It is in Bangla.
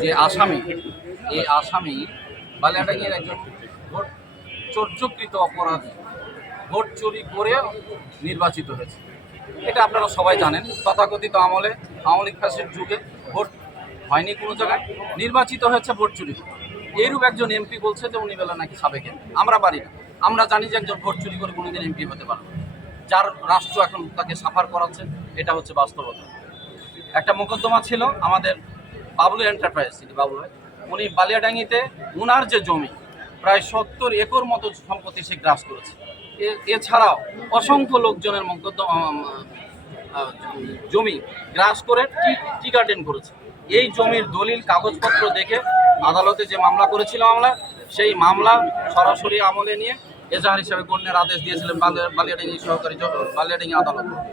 যে আসামি এই আসামি বালিয়াডাঙ্গের একজন ভোট চর্যকৃত অপরাধী, ভোট চুরি করে নির্বাচিত হয়েছে। এটা আপনারা সবাই জানেন। তথাকথিত আমলে আওয়ামী ফাঁসির যুগে ভোট হয়নি কোনো জায়গায়, নির্বাচিত হয়েছে ভোট চুরি। এইরূপ একজন এমপি বলছে যে উনি বেলা নাকি সাবেকে। আমরা পারি না। আমরা জানি যে একজন ভোট চুরি করে কোনোদিন এমপি হতে পারবে। যার রাষ্ট্র এখন তাকে সাফার করাচ্ছে, এটা হচ্ছে বাস্তবতা। একটা মোকদ্দমা ছিল আমাদের বাবলু এন্টারপ্রাইজ বাবলু ভাই উনি বালিয়াডাঙ্গিতে উনার যে জমি, প্রায় সত্তর একর মতো সম্পত্তি সে গ্রাস করেছে। এছাড়াও অসংখ্য লোকজনের জমি গ্রাস করে টি গার্ডেন করেছে। এই জমির দলিল, কাগজপত্র দেখে আদালতে যে মামলা করেছিল আমরা, সেই মামলা সরাসরি আমলে নিয়ে এজাহার হিসাবে গণ্যের আদেশ দিয়েছিলেন বালিয়া- বালিয়াডাঙ্গি সহকারী বালিয়াডাঙ্গি আদালত।